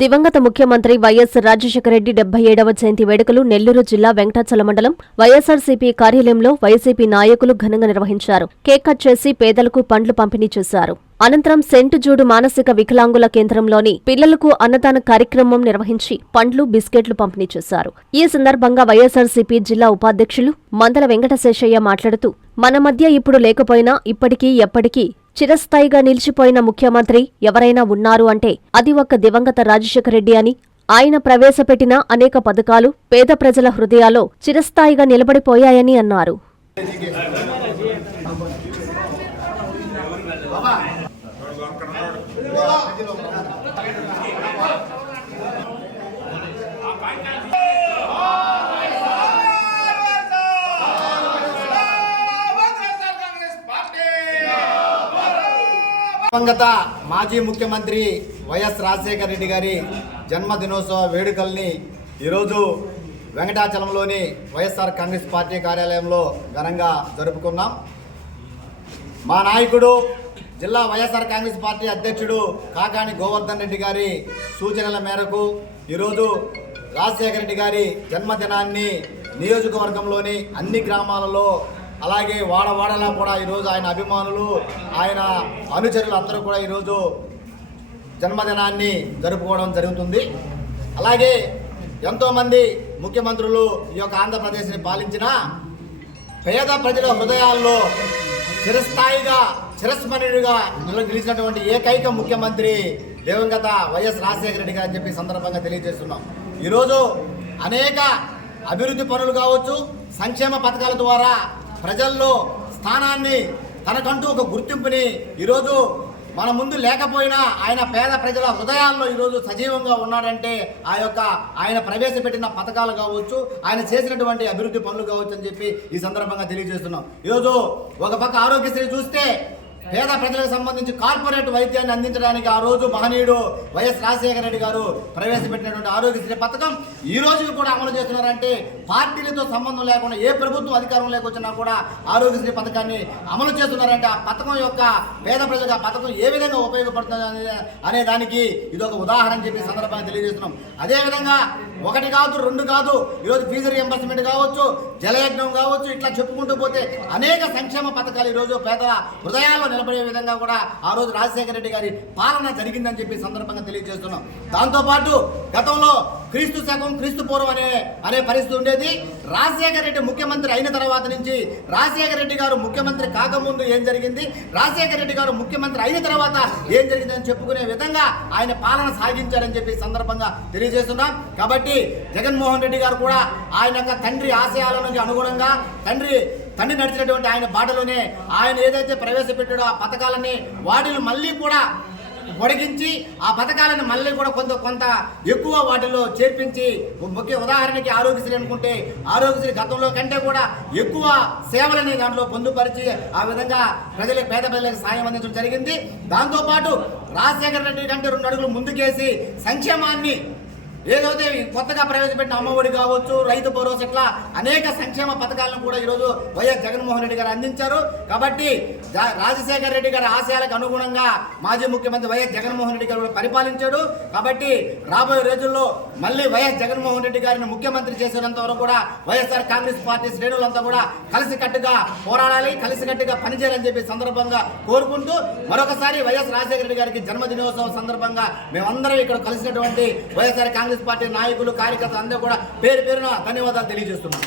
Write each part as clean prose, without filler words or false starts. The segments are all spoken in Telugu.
దివంగత ముఖ్యమంత్రి వైఎస్ రాజశేఖర రెడ్డి 77వ జయంతి వేడుకలు నెల్లూరు జిల్లా వెంకటాచల మండలం వైఎస్సార్సీపీ కార్యాలయంలో వైసీపీ నాయకులు ఘనంగా నిర్వహించారు. కేక్ కట్ చేసి పేదలకు పండ్లు పంపిణీ చేశారు. అనంతరం సెంటు జూడు మానసిక వికలాంగుల కేంద్రంలోని పిల్లలకు అన్నదాన కార్యక్రమం నిర్వహించి పండ్లు, బిస్కెట్లు పంపిణీ చేశారు. ఈ సందర్భంగా వైఎస్సార్సీపీ జిల్లా ఉపాధ్యక్షులు మందల వెంకటశేషయ్య మాట్లాడుతూ, మన మధ్య ఇప్పుడు లేకపోయినా ఇప్పటికీ ఎప్పటికీ చిరస్థాయిగా నిలిచిపోయిన ముఖ్యమంత్రి ఎవరైనా ఉన్నారు అంటే అది ఒక్క దివంగత రాజశేఖర రెడ్డి అని, ఆయన ప్రవేశపెట్టిన అనేక పథకాలు పేద ప్రజల హృదయాల్లో చిరస్థాయిగా నిలబడిపోయాయని అన్నారు. దివంగత మాజీ ముఖ్యమంత్రి వైఎస్ రాజశేఖర రెడ్డి గారి జన్మదినోత్సవ వేడుకల్ని ఈరోజు వెంకటాచలంలోని వైఎస్ఆర్ కాంగ్రెస్ పార్టీ కార్యాలయంలో ఘనంగా జరుపుకున్నాం. మా నాయకుడు జిల్లా వైఎస్ఆర్ కాంగ్రెస్ పార్టీ అధ్యక్షుడు కాకాని గోవర్ధన్ రెడ్డి గారి సూచనల మేరకు ఈరోజు రాజశేఖర రెడ్డి గారి జన్మదినాన్ని నియోజకవర్గంలోని అన్ని గ్రామాలలో అలాగే వాడవాడలా కూడా ఈరోజు ఆయన అభిమానులు, ఆయన అనుచరులు అందరూ కూడా ఈరోజు జన్మదినాన్ని జరుపుకోవడం జరుగుతుంది. అలాగే ఎంతోమంది ముఖ్యమంత్రులు ఈ యొక్క ఆంధ్రప్రదేశ్ని పాలించిన పేద ప్రజల హృదయాల్లో చిరస్థాయిగా చిరస్మరణీయుడిగా నిలిచినటువంటి ఏకైక ముఖ్యమంత్రి దివంగత వైఎస్ రాజశేఖర రెడ్డి గారు అని చెప్పి సందర్భంగా తెలియజేస్తున్నాం. ఈరోజు అనేక అభివృద్ధి పనులు కావచ్చు, సంక్షేమ పథకాల ద్వారా ప్రజల్లో స్థానాన్ని, తనకంటూ ఒక గుర్తింపుని ఈరోజు మన ముందు లేకపోయినా ఆయన పేద ప్రజల హృదయాల్లో ఈరోజు సజీవంగా ఉన్నాడంటే ఆయన ప్రవేశపెట్టిన పథకాలు కావచ్చు, ఆయన చేసినటువంటి అభివృద్ధి పనులు కావచ్చు అని చెప్పి ఈ సందర్భంగా తెలియజేస్తున్నాం. ఈరోజు ఒక పక్క ఆరోగ్యశ్రీ చూస్తే పేద ప్రజలకు సంబంధించి కార్పొరేట్ వైద్యాన్ని అందించడానికి ఆ రోజు మహనీయుడు వైఎస్ రాజశేఖర రెడ్డి గారు ప్రవేశపెట్టినటువంటి ఆరోగ్యశ్రీ పథకం ఈ రోజు కూడా అమలు చేస్తున్నారంటే పార్టీలతో సంబంధం లేకుండా ఏ ప్రభుత్వం అధికారంలోకి వచ్చినా కూడా ఆరోగ్యశ్రీ పథకాన్ని అమలు చేస్తున్నారంటే ఆ పథకం యొక్క పేద ప్రజలకు ఆ పథకం ఏ విధంగా ఉపయోగపడుతుంది అనే దానికి ఇది ఒక ఉదాహరణ అని చెప్పి సందర్భంగా తెలియజేస్తున్నాం. అదేవిధంగా ఒకటి కాదు, రెండు కాదు, ఈరోజు ఫీజు రియంబర్స్మెంట్ కావచ్చు, జలయజ్ఞం కావచ్చు, ఇట్లా చెప్పుకుంటూ పోతే అనేక సంక్షేమ పథకాలు ఈరోజు పేదల హృదయాల్లో నిలబడే విధంగా కూడా ఆ రోజు రాజశేఖర రెడ్డి గారి పాలన జరిగిందని చెప్పి సందర్భంగా తెలియజేస్తున్నాం. దాంతోపాటు గతంలో క్రీస్తు శకం క్రీస్తు పూర్వం అనే పరిస్థితి ఉండేది. రాజశేఖర రెడ్డి ముఖ్యమంత్రి అయిన తర్వాత నుంచి రాజశేఖర రెడ్డి గారు ముఖ్యమంత్రి కాకముందు ఏం జరిగింది, రాజశేఖర రెడ్డి గారు ముఖ్యమంత్రి అయిన తర్వాత ఏం జరిగిందని చెప్పుకునే విధంగా ఆయన పాలన సాగించారని చెప్పి సందర్భంగా తెలియజేస్తున్నాం. కాబట్టి జగన్మోహన్ రెడ్డి గారు కూడా ఆయన యొక్క తండ్రి ఆశయాలకు అనుగుణంగా తండ్రి నడిచినటువంటి ఆయన బాటలోనే ఆయన ఏదైతే ప్రవేశపెట్టాడో ఆ పథకాలని వాటిని మళ్ళీ కూడా పొడిగించి ఆ పథకాలను మళ్ళీ కూడా కొంత ఎక్కువ వాటిలో చేర్పించి, ముఖ్య ఉదాహరణకి ఆరోగ్యశ్రీ అనుకుంటే ఆరోగ్యశ్రీ గతంలో కంటే కూడా ఎక్కువ సేవలని దాంట్లో పొందుపరిచి ఆ విధంగా పేద ప్రజలకు సాయం అందించడం జరిగింది. దాంతోపాటు రాజశేఖర రెడ్డి కంటే 2 అడుగులు ముందుకేసి సంక్షేమాన్ని ఏదైతే కొత్తగా ప్రవేశపెట్టిన అమ్మఒడి కావచ్చు, రైతు భరోసా, ఇట్లా అనేక సంక్షేమ పథకాలను కూడా ఈరోజు వైఎస్ జగన్మోహన్ రెడ్డి గారు అందించారు. కాబట్టి రాజశేఖర రెడ్డి గారి ఆశయాలకు అనుగుణంగా మాజీ ముఖ్యమంత్రి వైఎస్ జగన్మోహన్ రెడ్డి గారు పరిపాలించాడు. కాబట్టి రాబోయే రోజుల్లో మళ్ళీ వైఎస్ జగన్మోహన్ రెడ్డి గారిని ముఖ్యమంత్రి చేసేంత వరకు కూడా వైఎస్ఆర్ కాంగ్రెస్ పార్టీ శ్రేణులంతా కూడా కలిసికట్టుగా పోరాడాలి, కలిసికట్టుగా పనిచేయాలని చెప్పి సందర్భంగా కోరుకుంటూ మరొకసారి వైఎస్ రాజశేఖర రెడ్డి గారికి జన్మదినోత్సవం సందర్భంగా మేమందరం ఇక్కడ కలిసినటువంటి వైఎస్ఆర్ కాంగ్రెస్ పార్టీ నాయకులు, కార్యకర్తలు అందరూ కూడా పేరు పేరున ధన్యవాదాలు తెలియజేస్తున్నాం.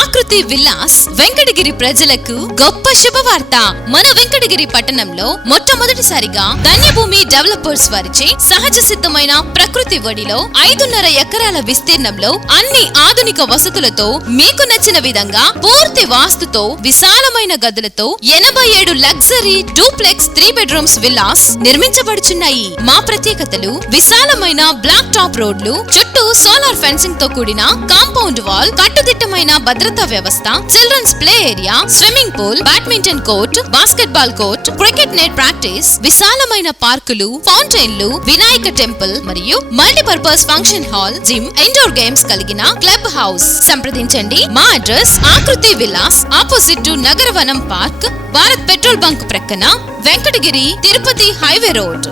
ఆకృతి విలాస్ వెంకటగిరి ప్రజలకు గొప్ప శుభవార్త. మన వెంకటగిరి పట్టణంలో మొట్టమొదటిసారిగా ధన్యభూమి డెవలపర్స్ వారిచే సహజ సిద్ధమైన ప్రకృతి ఒడిలో 5.5 ఎకరాల విస్తీర్ణంలో అన్ని ఆధునిక వసతులతో మీకు నచ్చిన విధంగా పూర్తి వాస్తుతో విశాలమైన గదులతో 87 లగ్జరీ డూప్లెక్స్ 3 బెడ్రూమ్స్ విల్లాస్ నిర్మించబడుచున్నాయి. మా ప్రత్యేకతలు విశాలమైన బ్లాక్ టాప్ రోడ్లు, చుట్టూ సోలార్ ఫెన్సింగ్ తో కూడిన కాంపౌండ్ వాల్, కట్టుదిట్టమైన భద్రతా వ్యవస్థ, children's play area, swimming pool, badminton court, basketball court, cricket net practice, విశాలమైన పార్కులు, ఫౌంటైన్లు, వినాయక టెంపుల్ మరియు multipurpose function hall, gym, indoor games కలిగిన క్లబ్ హౌస్. సంప్రదించండి. మా address Akruti Vilas, opposite to Nagaravanam park, Bharat petrol bunk ప్రక్కన, వెంకటగిరి తిరుపతి హైవే రోడ్.